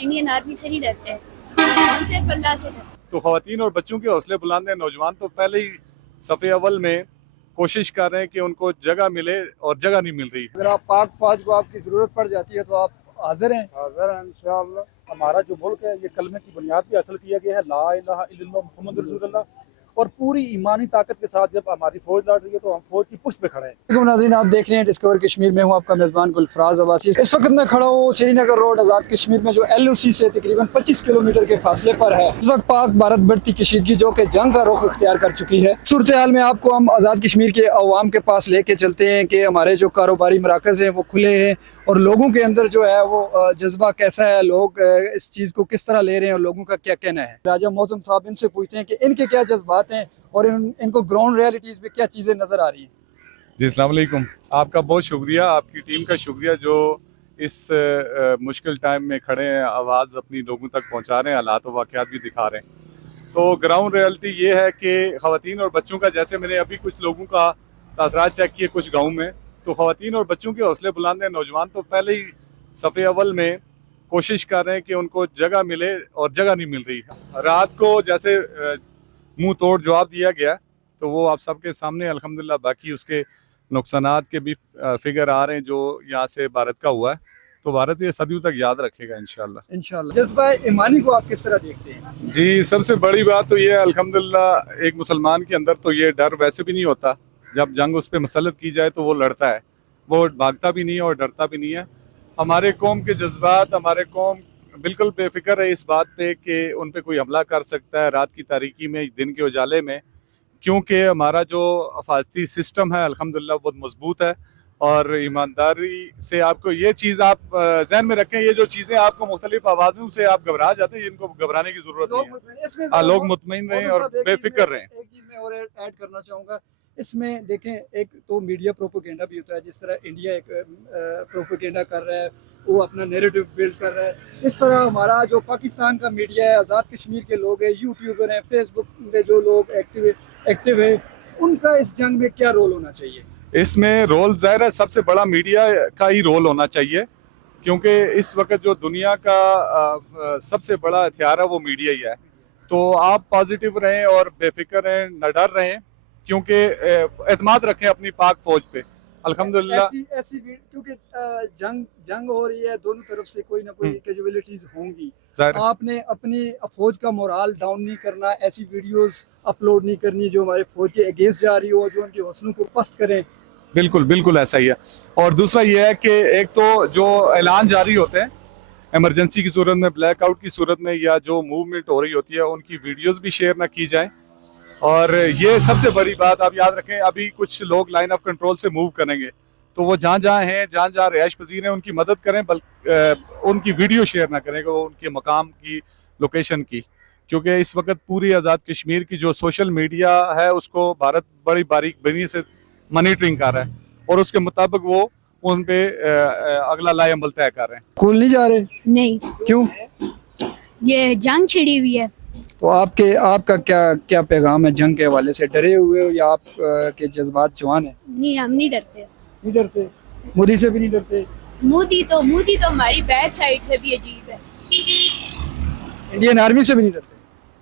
Indian army से नहीं डरते, हम सिर्फ अल्लाह से डरते। तो ख़वातीन और बच्चों के हौसले बुलंद हैं। नौजवान तो पहले ही सफ़े अव्वल में कोशिश कर रहे हैं कि उनको जगह मिले और जगह नहीं मिल रही। अगर आप पाक फौज को आपकी ज़रूरत पड़ जाती है तो आप हाजिर हैं? हाजिर हैं इंशाअल्लाह। हमारा जो मुल्क है ये कलमे की बुनियाद पे हासिल किया गया है, ला इलाहा इल्लल्लाह मुहम्मद रसूलुल्लाह, और पूरी ईमानी ताकत के साथ जब हमारी फौज लड़ रही है तो हम फौज की पुष्ट पे खड़े हैं। नाज़रीन, आप देख रहे हैं डिस्कवर कश्मीर में, हूँ आपका मेज़बान गुलफराज अब्बासी। इस वक्त मैं खड़ा हूँ श्रीनगर रोड आज़ाद कश्मीर में, जो LOC से तकरीबन 25 किलोमीटर के फासले पर है। इस वक्त पाक भारत बढ़ती कशीदगी जो कि जंग का रुख इख्तियार कर चुकी है। सूरत हाल में आपको हम आज़ाद कश्मीर के अवाम के पास लेके चलते हैं कि हमारे जो कारोबारी मराकज़ हैं वो खुले हैं और लोगों के अंदर जो है वो जज्बा कैसा है, लोग इस चीज़ को किस तरह ले रहे हैं और लोगों का क्या कहना है। राजा मौसम साहब, इनसे पूछते हैं कि इनके क्या जज्बात हैं और इनको ग्राउंड रियलिटीज़ में क्या चीज़ें नज़र आ रही हैं। जी अस्सलाम वालेकुम, आपका बहुत शुक्रिया, आपकी टीम का शुक्रिया जो इस मुश्किल टाइम में खड़े हैं, आवाज़ अपनी लोगों तक पहुंचा रहे हैं, हालात व वाक़यात भी दिखा रहे हैं। तो ग्राउंड रियलिटी ये है कि ख़वातीन और बच्चों का, जैसे मैंने अभी कुछ लोगों का तासरात चेक किए कुछ गाँव में, तो ख़वातीन और बच्चों के हौसले बुलंद हैं। नौजवान तो पहले ही सफ़े अव्वल में कोशिश कर रहे हैं कि उनको जगह मिले और जगह नहीं मिल रही। रात को जैसे मुंह तोड़ जवाब दिया गया तो वो आप सबके सामने अल्हम्दुलिल्लाह, बाकी उसके नुकसानात के भी फिगर आ रहे हैं जो यहाँ से भारत का हुआ है। तो भारत ये सदियों तक याद रखेगा इंशाल्लाह। जज्बा ईमानी को आप किस तरह देखते हैं? जी, सबसे बड़ी बात तो ये है अल्हम्दुलिल्लाह, एक मुसलमान के अंदर तो ये डर वैसे भी नहीं होता। जब जंग उस पर मसलत की जाए तो वो लड़ता है, वो भागता भी नहीं है और डरता भी नहीं है। हमारे कौम के जज्बात, हमारे कौम बिल्कुल बेफिक्र है इस बात पे कि उन पे कोई हमला कर सकता है रात की तारीकी में, दिन के उजाले में, क्योंकि हमारा जो हिफाजती सिस्टम है अल्हम्दुलिल्लाह बहुत मजबूत है। और ईमानदारी से आपको ये चीज़ आप जहन में रखें, ये जो चीज़ें आपको मुख्तलिफ आवाज़ों से आप घबरा जाते हैं, इनको घबराने की ज़रूरत नहीं है। लोग मुतमईन रहें और बेफिक्र रहें। एक चीज़ मैं और ऐड करना चाहूँगा इसमें, देखें, एक तो मीडिया प्रोपेगेंडा भी होता है, जिस तरह इंडिया एक प्रोपेगेंडा कर रहा है, वो अपना नैरेटिव बिल्ड कर रहा है। इस तरह हमारा जो पाकिस्तान का मीडिया है, आज़ाद कश्मीर के लोग हैं, यूट्यूबर हैं, फेसबुक में जो लोग एक्टिव है, उनका इस जंग में क्या रोल होना चाहिए? इसमें रोल ज़ाहिर है सबसे बड़ा मीडिया का ही रोल होना चाहिए, क्योंकि इस वक्त जो दुनिया का सबसे बड़ा हथियार है वो मीडिया ही है। तो आप पॉजिटिव रहें और बेफिक्र रहें, न डर रहें, क्योंकि एतमाद रखें अपनी पाक फौज पे। अल्हम्दुलिल्लाह ऐसी क्योंकि जंग हो रही है, दोनों तरफ से कोई ना कोई कैजुअलिटीज होंगी। आपने अपनी फौज का मोराल डाउन नहीं करना, ऐसी वीडियोस अपलोड नहीं करनी जो हमारे फौज के अगेंस्ट जा रही हो, जो उनके हौसलों को पस्त करें। बिल्कुल बिल्कुल ऐसा ही है। और दूसरा ये है कि एक तो जो ऐलान जारी होते हैं इमरजेंसी की सूरत में, ब्लैकआउट की सूरत में, या जो मूवमेंट हो रही होती है, उनकी वीडियोस भी शेयर ना की जाए। और ये सबसे बड़ी बात आप याद रखें, अभी कुछ लोग लाइन ऑफ कंट्रोल से मूव करेंगे तो वो जहाँ जहाँ हैं, जहाँ जहाँ रिहाइश पजीर हैं, उनकी मदद करें, बल्कि उनकी वीडियो शेयर ना करें वो उनके मकाम की, लोकेशन की, क्योंकि इस वक्त पूरी आज़ाद कश्मीर की जो सोशल मीडिया है उसको भारत बड़ी बारीक बनी से मॉनिटरिंग कर रहा है और उसके मुताबिक वो उन पे अगला लाए अमल तय कर रहे हैं। स्कूल नहीं जा रहे? नहीं, क्यों? ये जंग छिड़ी हुई है। तो आपका क्या पैगाम है जंग के हवाले से? डरे हुए हो या आप के जज्बात जवान है? नहीं, हम नहीं डरते। नहीं डरते? मोदी से भी नहीं डरते? मोदी तो हमारी बैक साइड से भी अजीब है। इंडियन आर्मी से भी नहीं डरते?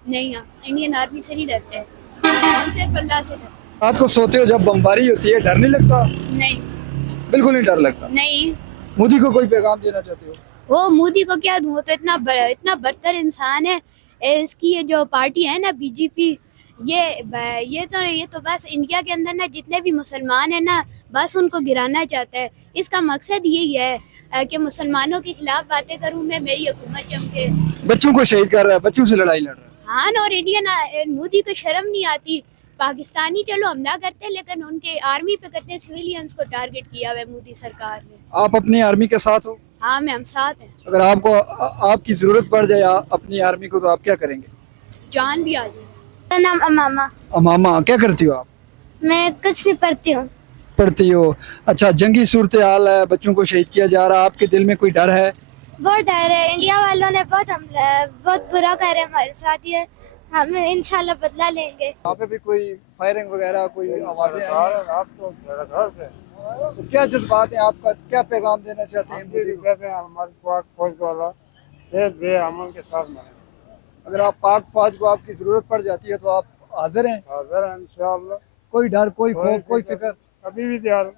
नहीं, हम इंडियन आर्मी से नहीं डरते, हम सिर्फ अल्लाह से डरते। रात को सोते हो जब बमबारी होती है, डर नहीं लगता? नहीं, बिल्कुल नहीं डर लगता। नहीं। मोदी को कोई पैगाम देना चाहते हो? वो मोदी को क्या दूँ, वो तो इतना बदतर इंसान है। इसकी ये जो पार्टी है ना बीजेपी, ये तो बस इंडिया के अंदर ना जितने भी मुसलमान हैं ना, बस उनको गिराना चाहता है। इसका मकसद यही है कि मुसलमानों के खिलाफ बातें करूं मैं, मेरी हुकूमत चमके। बच्चों को शहीद कर रहा है, बच्चों से लड़ाई लड़ रहा है। हाँ, और इंडियन मोदी को शर्म नहीं आती। पाकिस्तानी चलो हमला करते, लेकिन उनके आर्मी पे करते, सिविलियंस को टारगेट किया हुआ है मोदी सरकार ने। आप अपनी आर्मी के साथ हो? हाँ, हम साथ हैं। अगर आपकी जरूरत पड़ जाए अपनी आर्मी को, तो आप क्या करेंगे? जान भी आ जाए। मेरा नाम अमामा। अमामा, क्या करती हो आप? मैं कुछ नहीं पढ़ती हूँ। पढ़ती हो? अच्छा, जंगी सूरत हाल है, बच्चों को शहीद किया जा रहा है, आपके दिल में कोई डर है? बहुत डर है, इंडिया वालों ने बहुत बुरा कर रहे हैं हमारे साथ, ये हम इंशाल्लाह बदला लेंगे। वहाँ पे भी कोई फायरिंग वगैरह, कोई आवाजें आई? आप तो घर से तो क्या जज्बात है आपका, क्या पैगाम देना चाहते हैं? कहते हैं हमारी फौज वाला सेहत दे, अमल के साथ मरें। अगर आप पाक फौज को आपकी ज़रूरत पड़ जाती है तो आप हाजिर हैं? हाजिर हैं इंशाअल्लाह। कोई डर, कोई खौफ, कोई फिक्र? अभी भी तैयार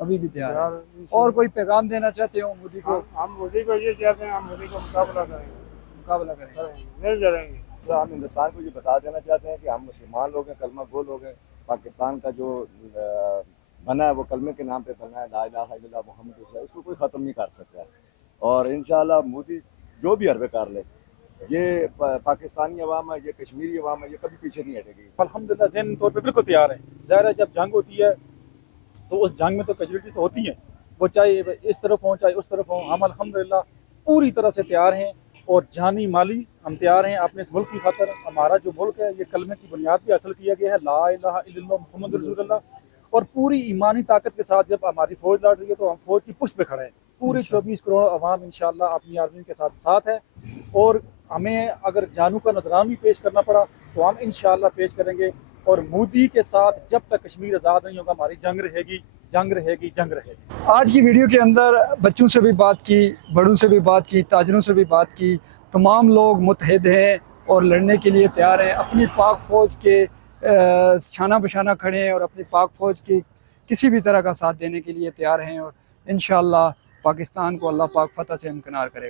अभी भी तैयार तैयार है। हैं। और कोई पैगाम देना चाहते हो मोदी को? हम मोदी को ये चाहते हैं, हम मोदी को मुकाबला करेंगे, मुकाबला करेंगे। मिल जाएंगे। तो हम हिंदुस्तान को ये बता देना चाहते हैं कि हम मुसलमान लोग हैं, कलमा गो लोग हैं। पाकिस्तान का जो बना है वो कलमे के नाम पे बना है, ला इलाहा इल्लल्लाह मुहम्मद रसूलुल्लाह, इसको कोई ख़त्म नहीं कर सकता है। और इंशाअल्लाह मोदी जो भी हरबे कर ले, ये पाकिस्तानी अवाम है, ये कश्मीरी अवाम है, ये कभी पीछे नहीं हटेगी। अल्हम्दुलिल्लाह ज़हनी तौर पे बिल्कुल तैयार है। ज़ाहिर है जब जंग होती है तो उस जंग में तो कैजुअलिटी तो होती है, वो चाहे इस तरफ हो चाहे उस तरफ हो। हम अल्हम्दुलिल्लाह पूरी तरह से तैयार हैं और जानी माली हम तैयार हैं अपने इस मुल्क की खातर। हमारा जो मुल्क है ये कलमे की बुनियाद पे हासिल किया गया है, ला इलाहा इल्लल्लाह मुहम्मद रसूलुल्लाह। और पूरी ईमानी ताकत के साथ जब हमारी फ़ौज लड़ रही है तो हम फ़ौज की पुष्ट पे खड़े हैं। पूरे 24 करोड़ अवाम इंशाअल्लाह अपनी आर्मी के साथ है। और हमें अगर जानू का नजराना भी पेश करना पड़ा तो हम इंशाअल्लाह पेश करेंगे। और मोदी के साथ जब तक कश्मीर आज़ाद नहीं होगा हमारी जंग रहेगी, जंग रहेगी, जंग रहेगी। आज की वीडियो के अंदर बच्चों से भी बात की, बड़ों से भी बात की, ताजरों से भी बात की। तमाम लोग मुतहद हैं और लड़ने के लिए तैयार हैं। अपनी पाक फ़ौज के शाना बशाना खड़े हैं और अपनी पाक फ़ौज की किसी भी तरह का साथ देने के लिए तैयार हैं। और इंशाअल्लाह पाकिस्तान को अल्लाह पाक फ़तह से हमकिनार करेगा।